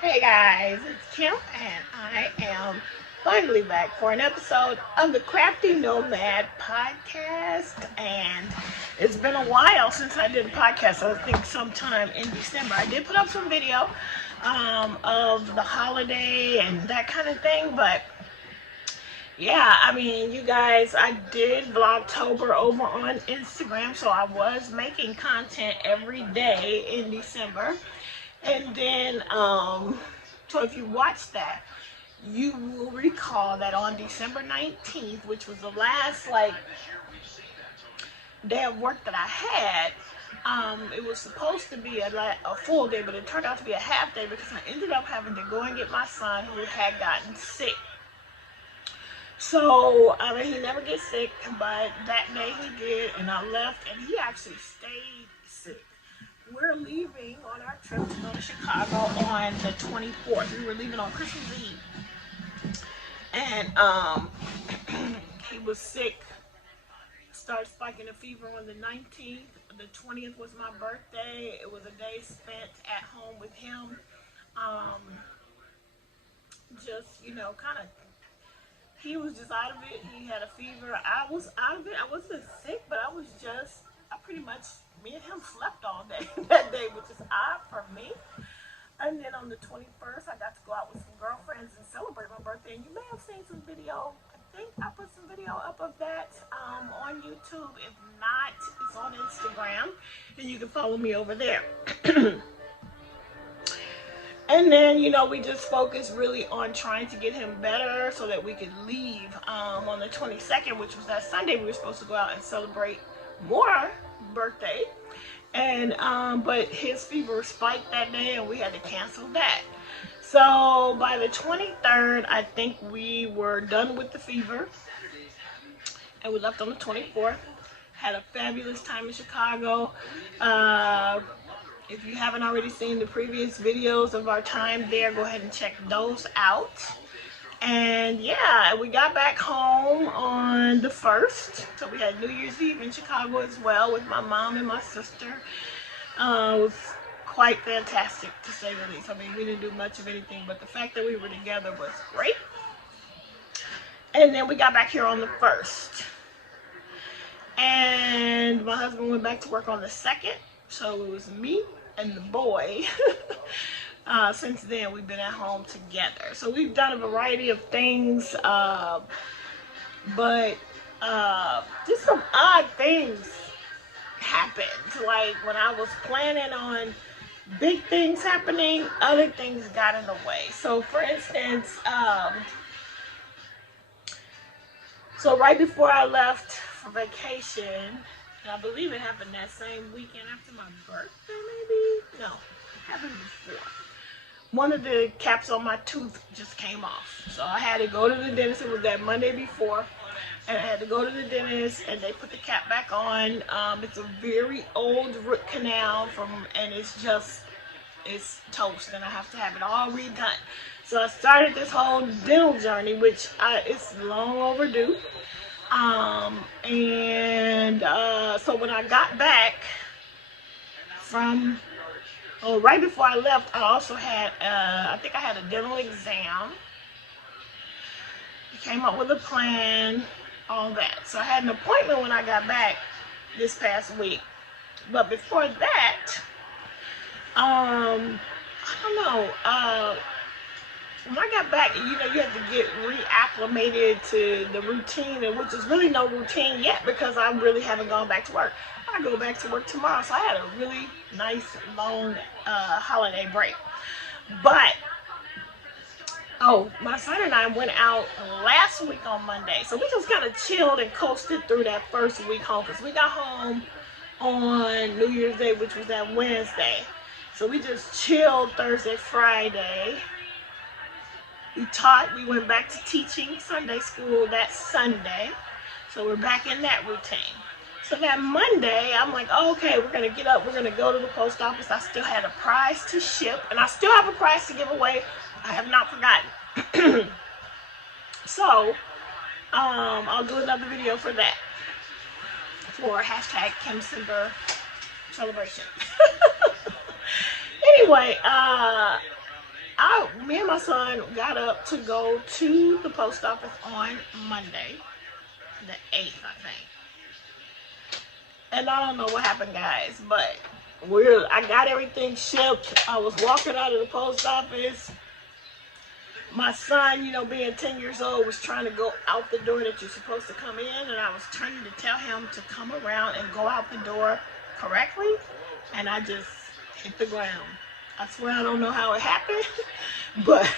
Hey guys, it's Kim, and I am finally back for an episode of the Crafty Nomad podcast. And it's been a while since I did a podcast. I think sometime in December. I did put up some video of the holiday and that kind of thing, but yeah, I mean, you guys, I did Vlogtober over on Instagram, so I was making content every day in December. And then, so if you watch that, you will recall that on December 19th, which was the last day of work that I had, it was supposed to be a full day, but it turned out to be a half day because I ended up having to go and get my son who had gotten sick. So, I mean, he never gets sick, but that day he did, and I left, and he actually stayed sick. We're leaving on our trip to go to Chicago on the 24th. We were leaving on Christmas Eve. And he was sick, started spiking a fever on the 19th. The 20th was my birthday. It was a day spent at home with him. Um, just, kind of, he was just out of it. He had a fever. I was out of it. I wasn't sick, but I pretty much, me and him slept all day that day, which is odd for me. And then on the 21st, I got to go out with some girlfriends and celebrate my birthday. And you may have seen some video. I think I put some video up of that on YouTube. If not, it's on Instagram. And you can follow me over there. And then, we just focused really on trying to get him better so that we could leave on the 22nd, which was that Sunday. We were supposed to go out and celebrate more birthday. And but his fever spiked that day and we had to cancel that. So by the 23rd, I think we were done with the fever. And we left on the 24th. Had a fabulous time in Chicago. If you haven't already seen the previous videos of our time there, go ahead and check those out. And yeah, we got back home on the 1st. So we had New Year's Eve in Chicago as well with my mom and my sister. It was quite fantastic, to say the least. I mean, we didn't do much of anything, but the fact that we were together was great. And then we got back here on the 1st. And my husband went back to work on the 2nd. So it was me and the boy. Since then, we've been at home together. So we've done a variety of things, but just some odd things happened. Like when I was planning on big things happening, other things got in the way. So for instance, so right before I left for vacation, and I believe it happened that same weekend after my birthday, maybe? No, it happened before. One of the caps on my tooth just came off. So I had to go to the dentist. It was that Monday before. And I had to go to the dentist and they put the cap back on. It's a very old root canal and it's toast and I have to have it all redone. So I started this whole dental journey, which it's long overdue. So when I got back right before I left, I also had, I think I had a dental exam. I came up with a plan, all that. So I had an appointment when I got back this past week. But before that, I don't know, when I got back, you have to get reacclimated to the routine, and which is really no routine yet because I really haven't gone back to work. I go back to work tomorrow, so I had a really nice long holiday break. But my son and I went out last week on Monday, so we just kind of chilled and coasted through that first week home because we got home on New Year's Day, which was that Wednesday. So we just chilled Thursday, Friday. We went back to teaching Sunday school that Sunday. So we're back in that routine. So that Monday, I'm like, okay, we're going to get up. We're going to go to the post office. I still had a prize to ship. And I still have a prize to give away. I have not forgotten. So, I'll do another video for that. For hashtag Kim Simber celebration. Anyway, I me and my son got up to go to the post office on Monday, the 8th, I think. And I don't know what happened, guys, but I got everything shipped. I was walking out of the post office. My son, being 10 years old, was trying to go out the door that you're supposed to come in, and I was turning to tell him to come around and go out the door correctly, and I just hit the ground. I swear I don't know how it happened, but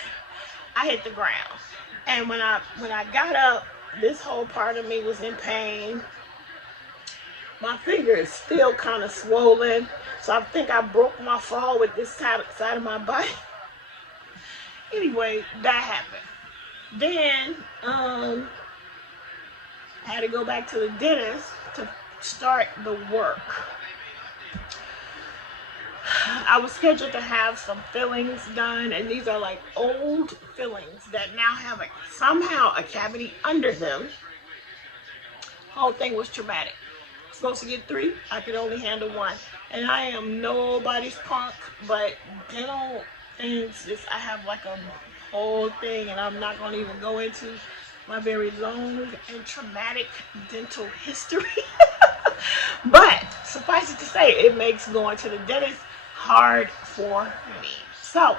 I hit the ground. And when I got up, this whole part of me was in pain. My finger is still kind of swollen, so I think I broke my fall with this side of my body. Anyway, that happened. Then I had to go back to the dentist to start the work. I was scheduled to have some fillings done, and these are like old fillings that now have somehow a cavity under them. Whole thing was traumatic. Supposed to get 3, I could only handle 1. And I am nobody's punk, but dental things, I have like a whole thing, and I'm not going to even go into my very long and traumatic dental history. But suffice it to say, it makes going to the dentist hard for me. So,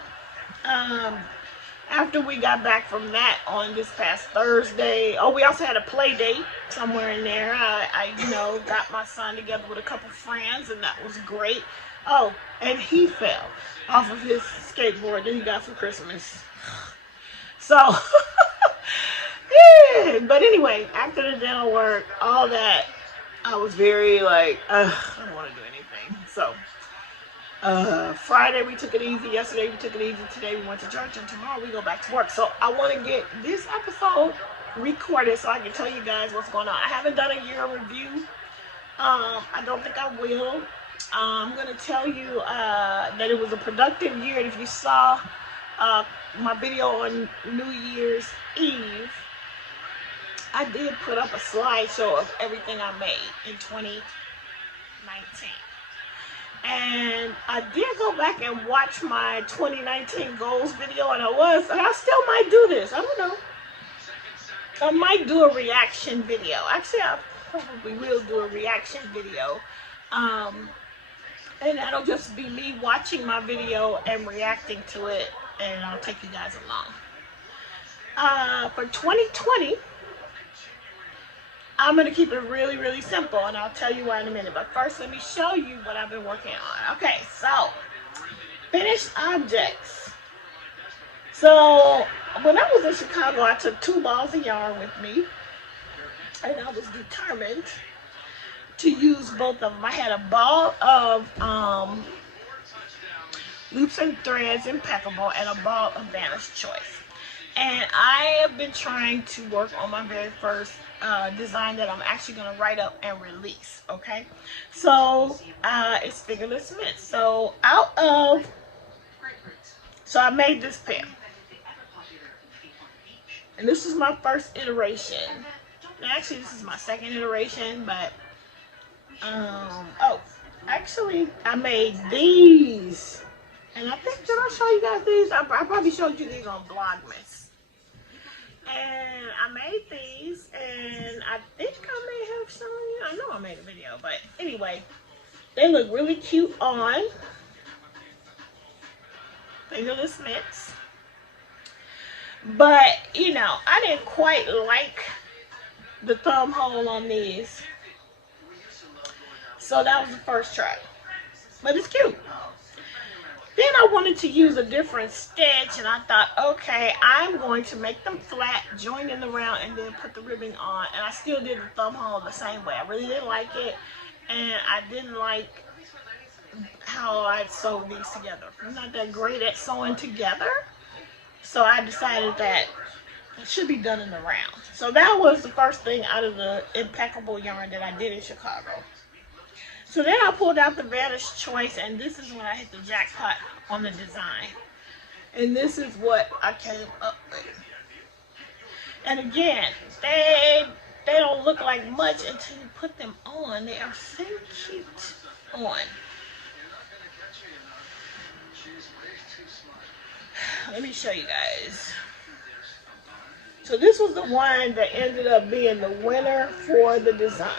after we got back from that on this past Thursday, we also had a play date somewhere in there. I got my son together with a couple friends, and that was great. Oh, and he fell off of his skateboard that he got for Christmas. So, yeah. But anyway, after the dental work, all that, I was very I don't want to do anything. So, Friday we took it easy. Yesterday we took it easy. Today we went to church, and tomorrow we go back to work. So I want to get this episode recorded so I can tell you guys what's going on. I haven't done a year review. I don't think I will. I'm going to tell you that it was a productive year. And if you saw my video on New Year's Eve, I did put up a slideshow of everything I made in 2019. And I did go back and watch my 2019 goals video, and I still might do this. I don't know. I might do a reaction video. Actually, I probably will do a reaction video. And that'll just be me watching my video and reacting to it, and I'll take you guys along. For 2020, I'm going to keep it really, really simple, and I'll tell you why in a minute. But first, let me show you what I've been working on. Okay, so, finished objects. So, when I was in Chicago, I took 2 balls of yarn with me, and I was determined to use both of them. I had a ball of Loops and Threads Impeccable and a ball of Vantage Choice. And I have been trying to work on my very first design that I'm actually going to write up and release, okay? So, it's fingerless mitts. So, I made this pen. And this is my first iteration. Actually, this is my second iteration, but, actually, I made these. And I think, did I show you guys these? I probably showed you these on Vlogmas. And I made these, and I think I may have shown you. I know I made a video, but anyway, they look really cute on fingerless mitts. But, I didn't quite like the thumb hole on these. So that was the first try. But it's cute. Then I wanted to use a different stitch, and I thought, okay, I'm going to make them flat, join in the round, and then put the ribbon on. And I still did the thumb hole the same way. I really didn't like it, and I didn't like how I sewed these together. I'm not that great at sewing together, so I decided that it should be done in the round. So that was the first thing out of the Impeccable yarn that I did in Chicago. So then I pulled out the Vantage Choice, and this is when I hit the jackpot on the design. And this is what I came up with. And again, they don't look like much until you put them on. They are so cute on. let me show you guys. So this was the one that ended up being the winner for the design.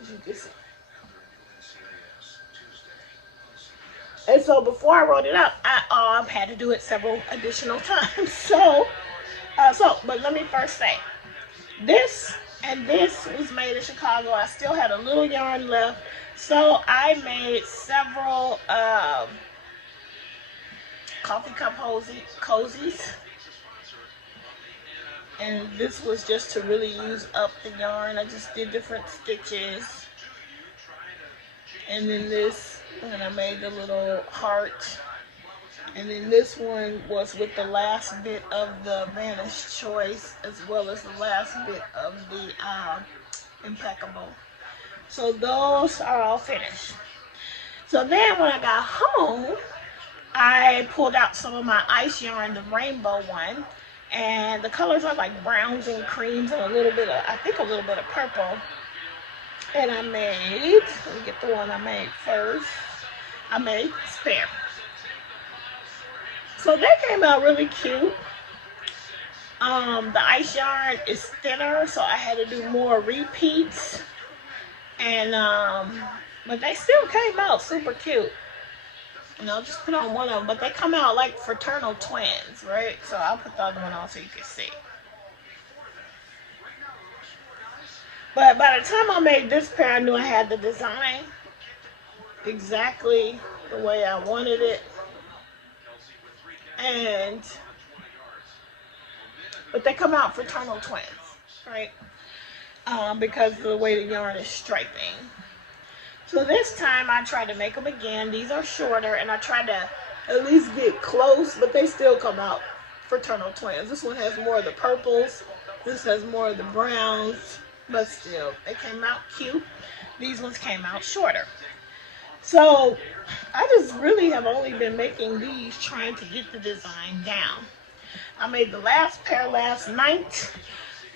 As you can see. And so before I wrote it up, I had to do it several additional times. But let me first say, this was made in Chicago. I still had a little yarn left, so I made several coffee cup cozies. And this was just to really use up the yarn. I just did different stitches. And then this, and I made the little heart. And then this one was with the last bit of the Vantage Choice, as well as the last bit of the Impeccable. So those are all finished. So then when I got home, I pulled out some of my ice yarn, the rainbow one. And the colors are like browns and creams and a little bit of purple. And I made, let me get the one I made first. I made Spare. So that came out really cute. The ice yarn is thinner, so I had to do more repeats. And, but they still came out super cute. And I'll just put on one of them, but they come out like fraternal twins, right? So I'll put the other one on so you can see. But by the time I made this pair, I knew I had the design exactly the way I wanted it. But they come out fraternal twins, right? Because of the way the yarn is striping. So this time I tried to make them again. These are shorter, and I tried to at least get close, but they still come out fraternal twins. This one has more of the purples. This has more of the browns, but still, they came out cute. These ones came out shorter. So I just really have only been making these, trying to get the design down. I made the last pair last night.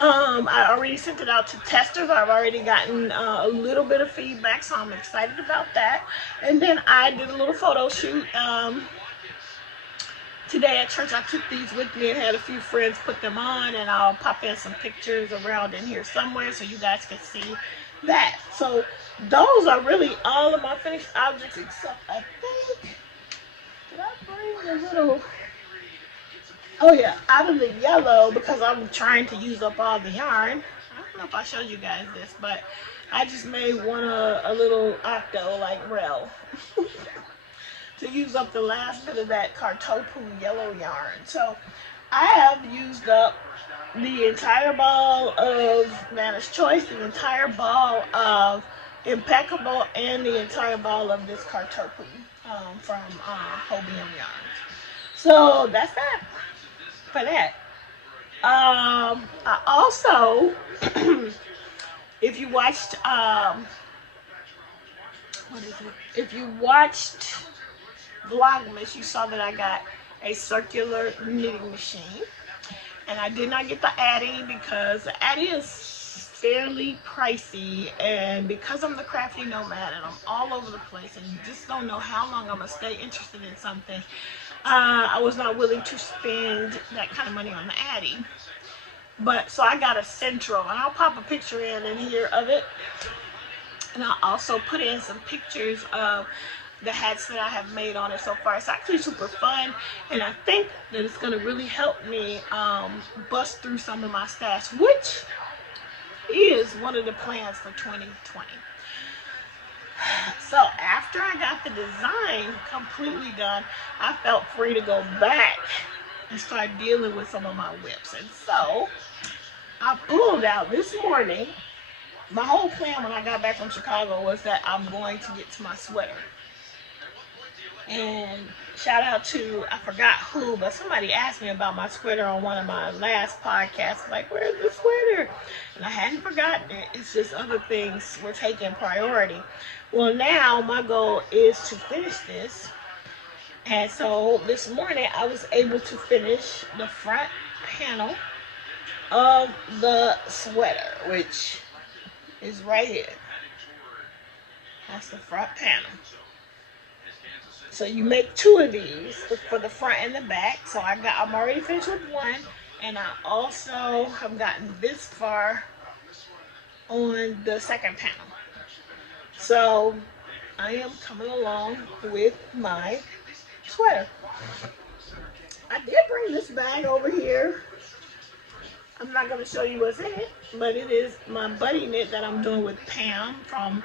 I already sent it out to testers. I've already gotten a little bit of feedback, so I'm excited about that. And then I did a little photo shoot today at church. I took these with me and had a few friends put them on, and I'll pop in some pictures around in here somewhere so you guys can see that. So those are really all of my finished objects, except I think, did I bring the little... Oh yeah, out of the yellow, because I'm trying to use up all the yarn. I don't know if I showed you guys this, but I just made one a little octo, like Rel, to use up the last bit of that Kartopu yellow yarn. So I have used up the entire ball of Vantage Choice, the entire ball of Impeccable, and the entire ball of this Kartopu from Hobium Yarns. So that's that. For that. I also, if you watched, if you watched Vlogmas, you saw that I got a circular knitting machine. And I did not get the Addy because the Addy is fairly pricey, and because I'm the Crafty Nomad and I'm all over the place and you just don't know how long I'm going to stay interested in something, I was not willing to spend that kind of money on the Addy. But so I got a Central, and I'll pop a picture in here of it. And I'll also put in some pictures of the hats that I have made on it so far. It's actually super fun, and I think that it's going to really help me bust through some of my stash, which is one of the plans for 2020. So after I got the design completely done, I felt free to go back and start dealing with some of my whips. And so I pulled out this morning. My whole plan when I got back from Chicago was that I'm going to get to my sweater. And shout out to, I forgot who, but somebody asked me about my sweater on one of my last podcasts. Like, where's the sweater? And I hadn't forgotten it. It's just other things were taking priority. Well, now my goal is to finish this. And so this morning I was able to finish the front panel of the sweater, which is right here. That's the front panel. So you make two of these for the front and the back. So I'm already finished with one, and I also have gotten this far on the second panel. So I am coming along with my sweater. I did bring this bag over here. I'm not going to show you what's in it, but it is my buddy knit that I'm doing with Pam from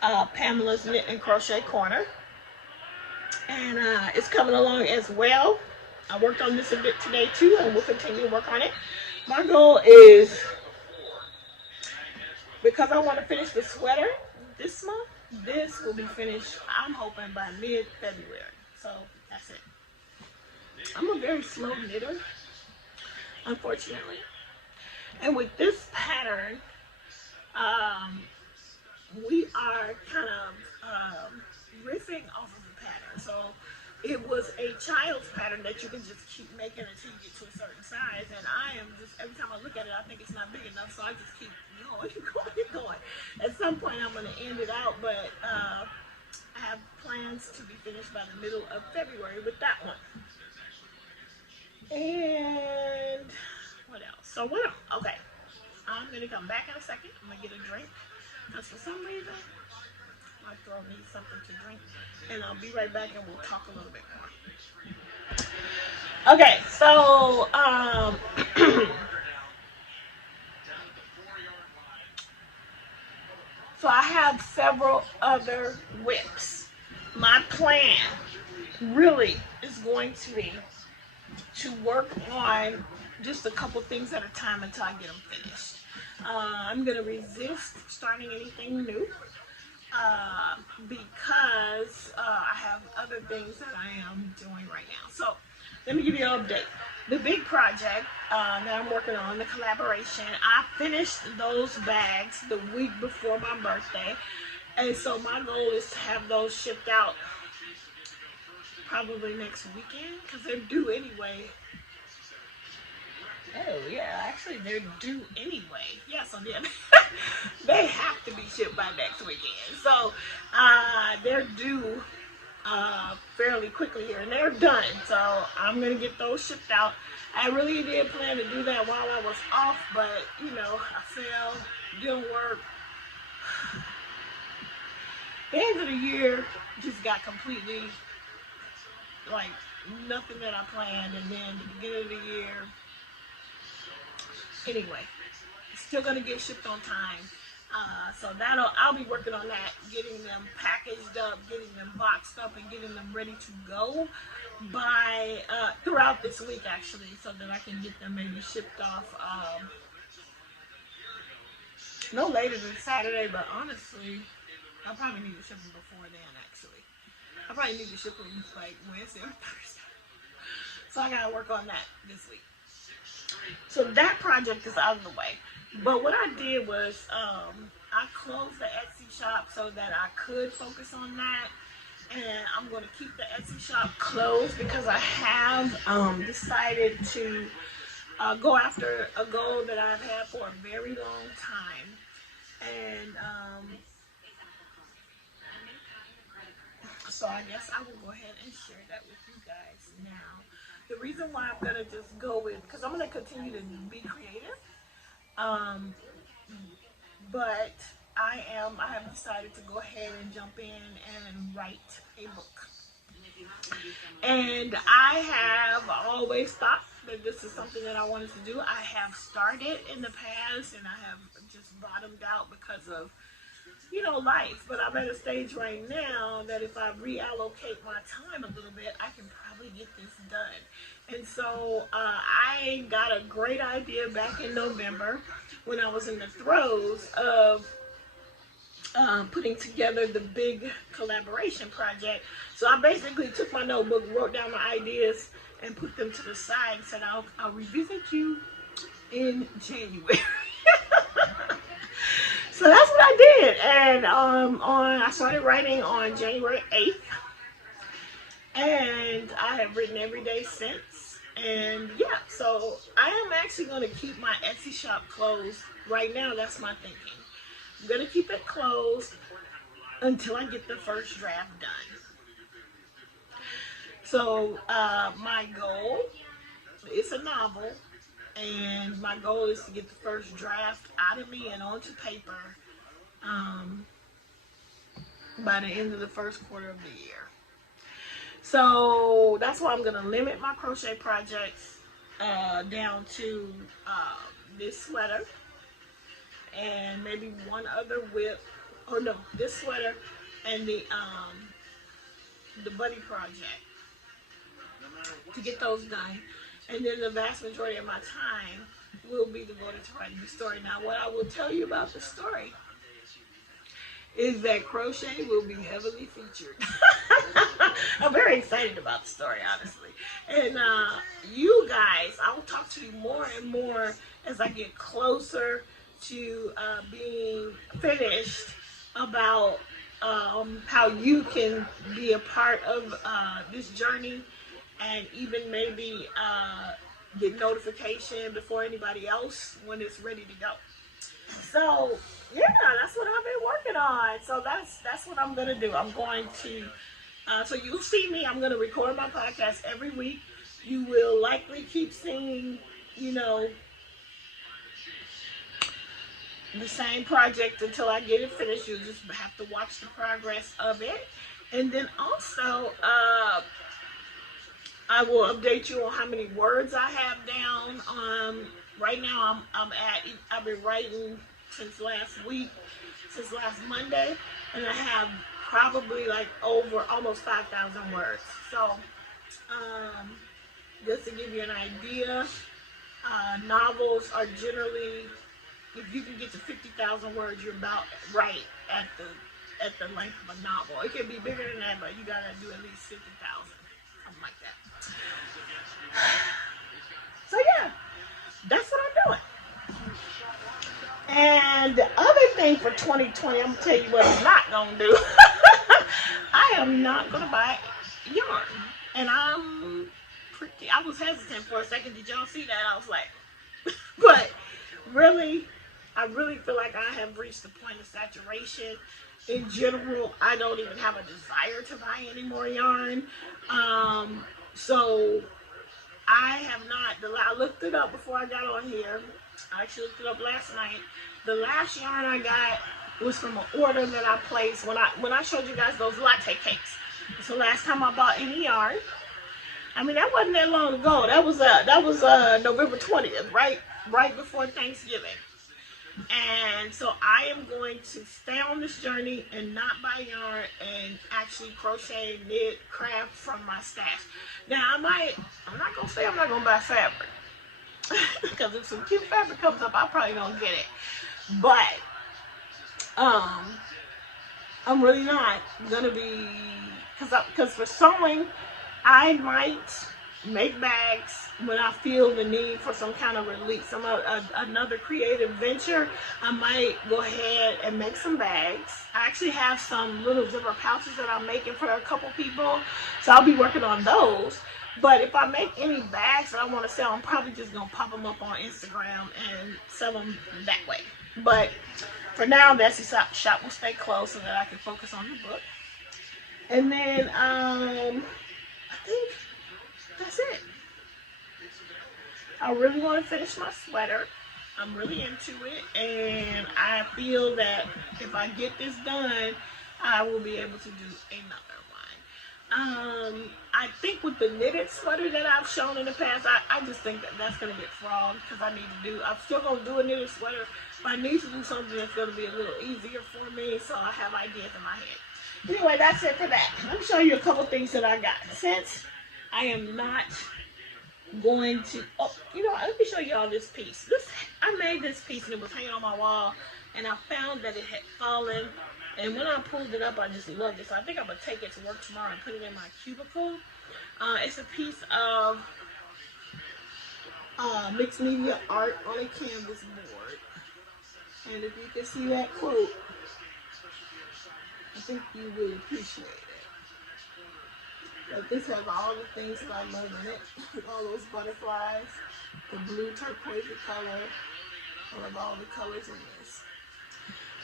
Pamela's Knit and Crochet Corner. And it's coming along as well. I worked on this a bit today too, and we'll continue to work on it. My goal is, because I want to finish the sweater this month, this will be finished, I'm hoping, by mid-February. So that's it. I'm a very slow knitter, unfortunately. And with this pattern, we are kind of riffing off of the pattern. So it was a child's pattern that you can just keep making until you get to a certain size. And I am just, every time I look at it, I think it's not big enough. So I just keep going and going and going. At some point, I'm going to end it out. But I have plans to be finished by the middle of February with that one. And what else? So what else? Okay. I'm going to come back in a second. I'm going to get a drink. Because for some reason, my throat needs something to drink. And I'll be right back and we'll talk a little bit more. Okay, so so I have several other whips. My plan really is going to be to work on just a couple things at a time until I get them finished. I'm going to resist starting anything new because I have other things that I am doing right now. So let me give you an update. The big project that I'm working on, the collaboration, I finished those bags the week before my birthday. And so my goal is to have those shipped out probably next weekend because they're due anyway. Oh yeah, actually they're due anyway. Yeah, so yeah, they have to be shipped by next weekend. So they're due fairly quickly here, and they're done. So I'm gonna get those shipped out. I really did plan to do that while I was off, but you know, I fell, didn't work. The end of the year just got completely like nothing that I planned, and then the beginning of the year. Anyway, still gonna get shipped on time. So I'll be working on that, getting them packaged up, getting them boxed up, and getting them ready to go by throughout this week actually, so that I can get them maybe shipped off no later than Saturday. But honestly, I'll probably need to ship them before then. Actually, I probably need to ship them like Wednesday or Thursday. So I gotta work on that this week. So that project is out of the way. But what I did was I closed the Etsy shop so that I could focus on that. And I'm going to keep the Etsy shop closed because I have decided to go after a goal that I've had for a very long time. And so I guess I will go ahead and share that with you guys now. The reason why I'm going to just go with, because I'm going to continue to be creative, but I have decided to go ahead and jump in and write a book. And I have always thought that this is something that I wanted to do. I have started in the past and I have just bottomed out because of life, but I'm at a stage right now that if I reallocate my time a little bit, I can probably get this done. And so I got a great idea back in November when I was in the throes of putting together the big collaboration project. So I basically took my notebook, wrote down my ideas, and put them to the side and said, I'll revisit you in January. So that's what I did, and I started writing on January 8th, and I have written every day since. And yeah, so I am actually going to keep my Etsy shop closed right now. That's my thinking. I'm going to keep it closed until I get the first draft done. So my goal, it's a novel, and my goal is to get the first draft out of me and onto paper um, by the end of the first quarter of the year. So that's why I'm going to limit my crochet projects down to this sweater and maybe one other whip, or no, this sweater and the buddy project, to get those done. And then the vast majority of my time will be devoted to writing the story. Now, what I will tell you about the story is that crochet will be heavily featured. I'm very excited about the story, honestly. And you guys, I will talk to you more and more as I get closer to being finished about how you can be a part of this journey, and even maybe get notification before anybody else when it's ready to go. So yeah, that's what I've been working on. So that's what I'm gonna do. I'm going to so you'll see me. I'm gonna record my podcast every week. You will likely keep seeing, you know, the same project until I get it finished. You'll just have to watch the progress of it. And then also I will update you on how many words I have down. Right now I've been writing since last week, since last Monday, and I have probably like over almost 5,000 words. So just to give you an idea, novels are generally, if you can get to 50,000 words, you're about right at the length of a novel. It can be bigger than that, but you gotta do at least 50,000, something like that. So yeah, that's what I'm doing. And the other thing for 2020, I'm gonna tell you what I'm not gonna do. I am not gonna buy yarn, and I was hesitant for a second. Did y'all see that? I was like, but really, I really feel like I have reached the point of saturation. In general, I don't even have a desire to buy any more yarn. So I have not. I looked it up before I got on here. I actually looked it up last night. The last yarn I got was from an order that I placed when I showed you guys those latte cakes. It's the last time I bought any yarn. I mean, that wasn't that long ago. That was November 20th, right before Thanksgiving. And so I am going to stay on this journey and not buy yarn and actually crochet, knit, craft from my stash. Now I'm not gonna say I'm not gonna buy fabric, because if some cute fabric comes up, I probably don't get it. But I'm really not gonna be, because for sewing, I might make bags when I feel the need for some kind of release. Another creative venture, I might go ahead and make some bags. I actually have some little zipper pouches that I'm making for a couple people, so I'll be working on those. But if I make any bags that I want to sell, I'm probably just going to pop them up on Instagram and sell them that way. But for now, Bessie Shop will stay closed so that I can focus on the book. And then I think that's it. I really want to finish my sweater. I'm really into it, and I feel that if I get this done, I will be able to do another one. I think with the knitted sweater that I've shown in the past, I just think that that's going to get fraud, because I'm still going to do a knitted sweater, but I need to do something that's going to be a little easier for me, so I have ideas in my head. Anyway, that's it for that. Let me show you a couple things that I got. Since I am not going to, let me show you all this piece. I made this piece and it was hanging on my wall, and I found that it had fallen, and when I pulled it up, I just loved it. So I think I'm going to take it to work tomorrow and put it in my cubicle. It's a piece of mixed media art on a canvas board, and if you can see that quote, I think you will appreciate it. But this has all the things that I love in it. All those butterflies, the blue turquoise color. I love all the colors in this.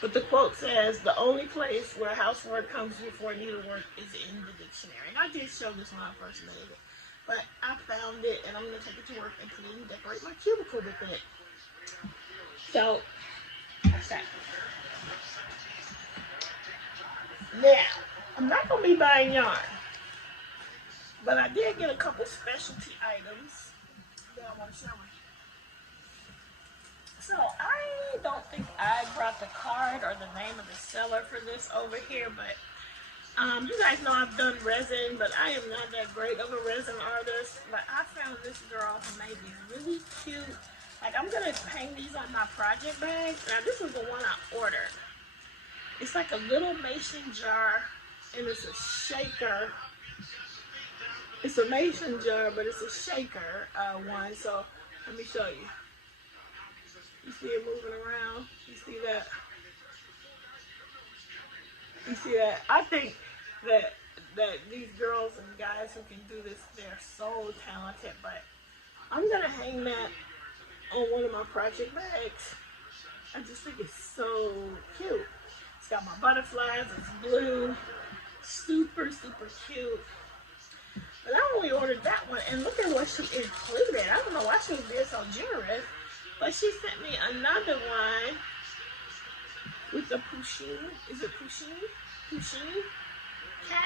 But the quote says, the only place where housework comes before needlework is in the dictionary. And I did show this when I first made it. But I found it, and I'm going to take it to work and put it and decorate my cubicle with it. So, that's that. Now, I'm not going to be buying yarn. But I did get a couple specialty items that I want to share with you. So I don't think I brought the card or the name of the seller for this over here, but you guys know I've done resin, but I am not that great of a resin artist. But I found this girl who made these really cute, like I'm going to hang these on my project bags. Now this is the one I ordered. It's like a little mason jar, and it's a shaker. It's a mason jar, but it's a shaker one. So let me show you. You see it moving around? You see that? You see that? I think that these girls and guys who can do this, they're so talented. But I'm going to hang that on one of my project bags. I just think it's so cute. It's got my butterflies. It's blue. Super, super cute. But I only ordered that one. And look at what she included. I don't know why she was being so generous. But she sent me another one with a pusheen. Is it pusheen? Pusheen cat.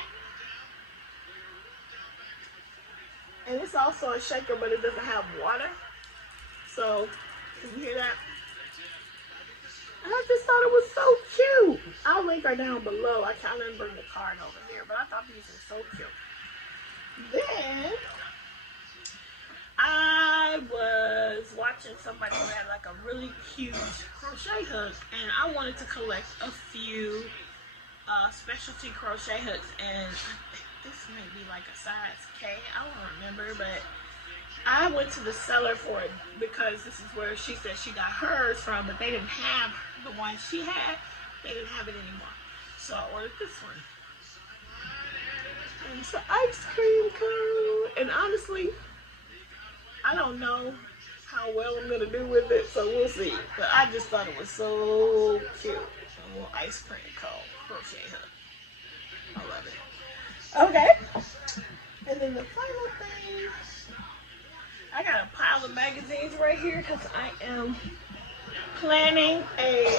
And it's also a shaker, but it doesn't have water. So, can you hear that? And I just thought it was so cute. I'll link her down below. I can't even bring the card over here, but I thought these were so cute. Then I was watching somebody who had like a really cute crochet hook, and I wanted to collect a few specialty crochet hooks, and I think this may be like a size K. I don't remember, but I went to the seller for it because this is where she said she got hers from, but they didn't have the one she had. They didn't have it anymore. So I ordered this one. And it's an ice cream cone. And honestly, I don't know how well I'm going to do with it, so we'll see. But I just thought it was so cute. A little ice cream cone crochet hook. I love it. Okay. And then the final thing, I got a pile of magazines right here because I am planning a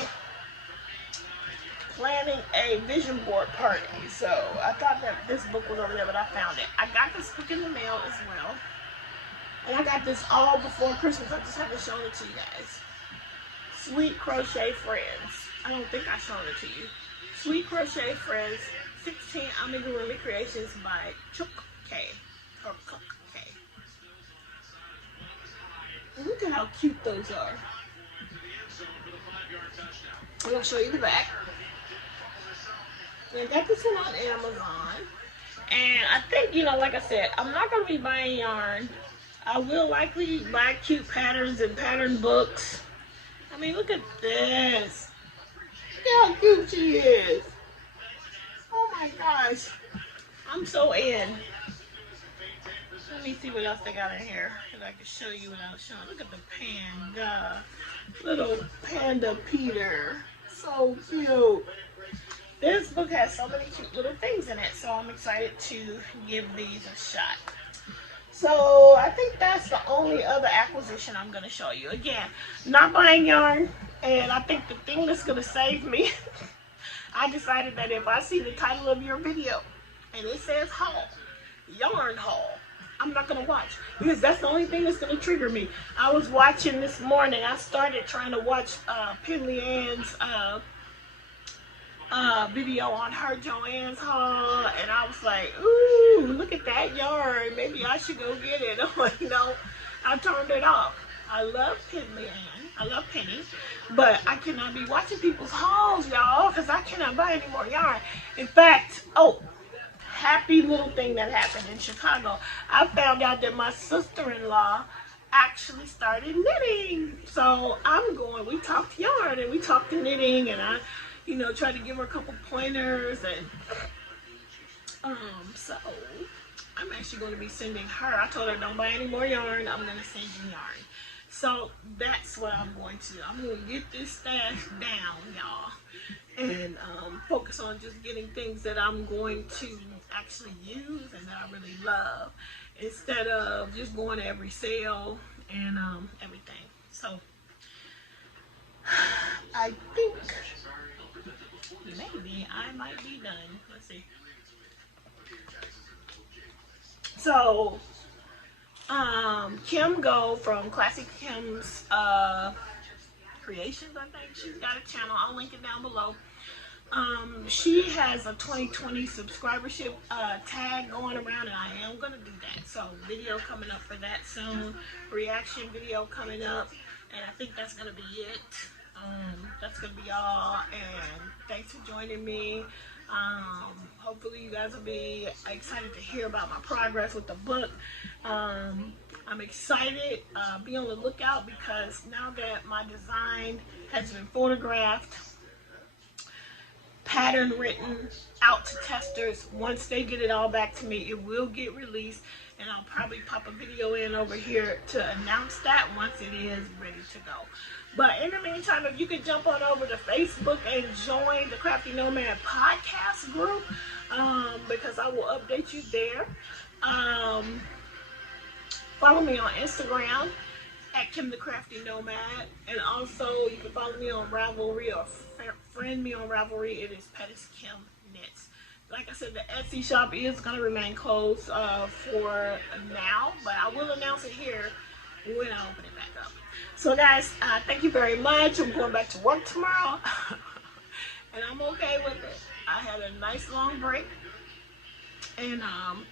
vision board party. So I thought that this book was over there, but I found it. I got this book in the mail as well. And I got this all before Christmas. I just haven't shown it to you guys. Sweet Crochet Friends. I don't think I've shown it to you. Sweet Crochet Friends, 16 Amigurumi Creations by Chuck K. Or Cook K. And look at how cute those are. I'm going to show you the back. And I got this one on Amazon. And I think, like I said, I'm not going to be buying yarn. I will likely buy cute patterns and pattern books. I mean, look at this. Look how cute she is. Oh my gosh. I'm so in. Let me see what else they got in here that I can show you without showing. Look at the panda. Little panda Peter. So cute. This book has so many cute little things in it, so I'm excited to give these a shot. So I think that's the only other acquisition I'm going to show you. Again, not buying yarn, and I think the thing that's going to save me, I decided that if I see the title of your video and it says haul, yarn haul, I'm not going to watch, because that's the only thing that's going to trigger me. I was watching this morning, I started trying to watch Penley Ann's video on her Joann's haul, and I was like, ooh, look at that yarn, maybe I should go get it. I'm like, no, I turned it off. I love Penley Ann, I love Penny, but I cannot be watching people's hauls, y'all, because I cannot buy any more yarn. In fact, happy little thing that happened in Chicago. I found out that my sister-in-law actually started knitting. So we talked yarn and we talked knitting, and I tried to give her a couple pointers, and so I'm actually going to be sending her. I told her, don't buy any more yarn. I'm going to send you yarn. So that's what I'm going to do. I'm going to get this stash down, y'all, and focus on just getting things that I'm going to actually use and that I really love, instead of just going to every sale and everything. So I think maybe I might be done. Let's see. So Kim Go from Classic Kim's Creations, I think she's got a channel. I'll link it down below. She has a 2020 subscribership tag going around, and I am gonna do that. So video coming up for that soon. Reaction video coming up, and I think that's gonna be it. That's gonna be all. And thanks for joining me. Hopefully you guys will be excited to hear about my progress with the book. I'm excited. Be on the lookout, because now that my design has been photographed, pattern written, out to testers, once they get it all back to me, it will get released, and I'll probably pop a video in over here to announce that once it is ready to go. But in the meantime, if you could jump on over to Facebook and join the Crafty Nomad podcast group, because I will update you there. Follow me on Instagram at Kim the Crafty Nomad, and also you can follow me on Ravelry or friend me on Ravelry. It is Pettis Kim Knits. Like I said, the Etsy shop is going to remain closed for now, but I will announce it here when I open it back up. So guys, thank you very much. I'm going back to work tomorrow, and I'm okay with it. I had a nice long break, and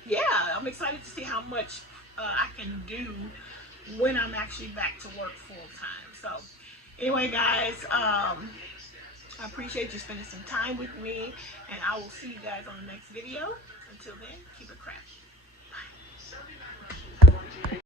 yeah, I'm excited to see how much I can do when I'm actually back to work full time. So anyway, guys, I appreciate you spending some time with me, and I will see you guys on the next video. Until then, keep it crafty. Bye.